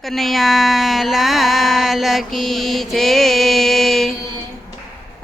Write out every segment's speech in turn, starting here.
કનૈયા લાલ કી જય।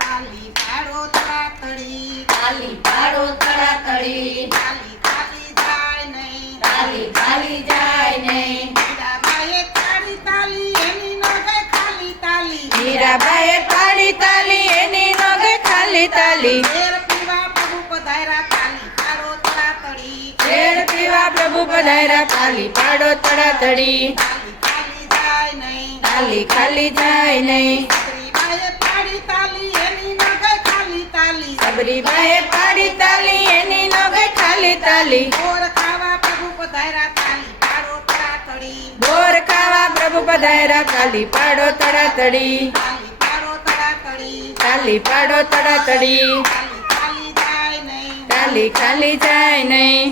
તાલી પાડો તળાતળી, તાલી પાડો તળાતળી, તાલી ખાલી જાય નહીં, તાલી ખાલી જાય નહીં। મીરાબાઈએ પાડી તાલી, એની નો ગઈ ખાલી તાલી। મીરાબાઈએ પાડી તાલી, એની નો ગઈ ખાલી તાલી। ઝેર પીવા પ્રભુ પધાર્યા, તાલી પાડો તળાતળી, ઝેર પીવા પ્રભુ પધાર્યા, તાલી પાડો તળાતળી। તાલી ખાલી જાય નહીં, તાલી ખાલી જાય નહીં। સબરીબાઈએ પાડી તાલી, એની નો ગઈ ખાલી તાલી। સબરીબાઈએ પાડી તાલી, એની નો ગઈ ખાલી તાલી। બોર ખાવા પ્રભુ પધાર્યા, તાલી પાડો તળાતળી, બોર ખાવા પ્રભુ પધાર્યા, તાલી પાડો તળાતળી। તાલી પાડો તળાતળી, તાલી પાડો તળાતળી। તાલી ખાલી જાય નહીં, તાલી ખાલી જાય નહીં।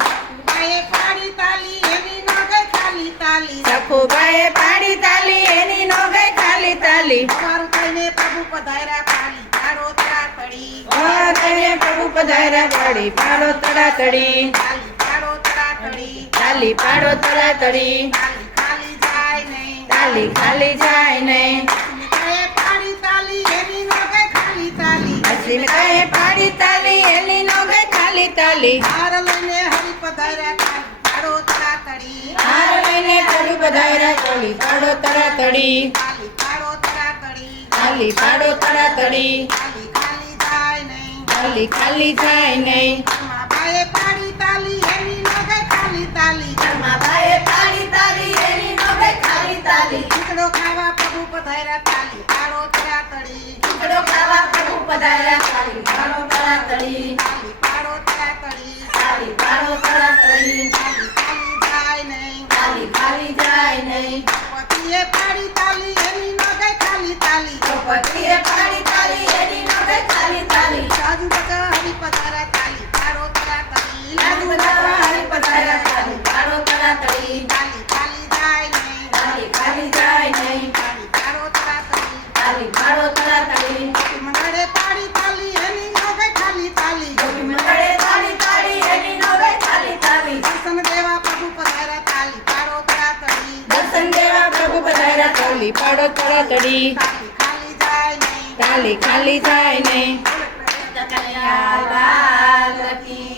બાઈએ પાડી તાલી, એની નો ગઈ ખાલી તાલી। સખુબાઈએ પાડી તાલી, એની નો ગઈ ખાલી તાલી। અમારું કહીને પ્રભુ પધાર્યા, તાલી પાડો તળાતળી, વાઘને પ્રભુ પધાર્યા, તાળી પાડો તળાતળી। તાલી પાડો તળાતળી, તાલી પાડો તળાતળી। તાલી ખાલી જાય નહીં, તાલી ખાલી જાય નહીં। બાઈએ પાડી તાલી, એની નો ગઈ ખાલી તાલી। અસીમકાએ પાડી તાલી, એની નો ગઈ ખાલી તાલી। હાર લઈને હરિ પધાર્યા, તાલી પાડો તળાતળી, હાર લઈને પ્રભુ પધાર્યા, તાળી પાડો તળાતળી। તાલી પાડો તળાતળી, તાલી પાડો તળાતળી। તાલી ખાલી જાય નહીં, તાલી ખાલી જાય નહીં। બાઈએ પાડી તાલી, એની નો ગઈ ખાલી તાલી। ધર્માબાઈએ પાડી તાલી, એની નો ગઈ ખાલી તાલી। ખીચડો ખાવા પ્રભુ પધાર્યા, તાલી પાડો તળાતળી, ખીચડો ખાવા પ્રભુ પધાર્યા, તાલી પાડો તળાતળી, તાલી પાડો તળાતળી, તાલી પાડો તળાતળી। તાલી ખાલી જાય નહીં, તાલી ખાલી જાય નહીં। પતિએ પાડી તાલી, એની નો ગઈ ખાલી તાલી। ચોપટીએ પાડી તાલી, એની નો ગઈ ખાલી તાલી। સાજુ બચા હરિ પધાર્યા, તાલી પાડો તળાતળી, લાડુ બનાવવા હરિ પધાર્યા, તાલી પાડો તળાતળી, તાલી ખાલી જાય નહીં, તાલી ખાલી જાય નહીં। તાલી પાડો તળાતળી, તાલી પાડો તળાતળી, મંગળે પાડી તાલી, એની નો ગઈ ખાલી તાલી। ગોપી મંડળે પાડી તાલી, એની નો ગઈ ખાલી તાલી। દર્શન દેવા પ્રભુ પધાર્યા, તાલી પાડો તળાતળી, દર્શન દેવા પ્રભુ પધાર્યા, તાળી પાડો તળાતળી। તાલી ખાલી જાય નહીં, તાલી ખાલી જાય નહીં। કનૈયા લાલ કી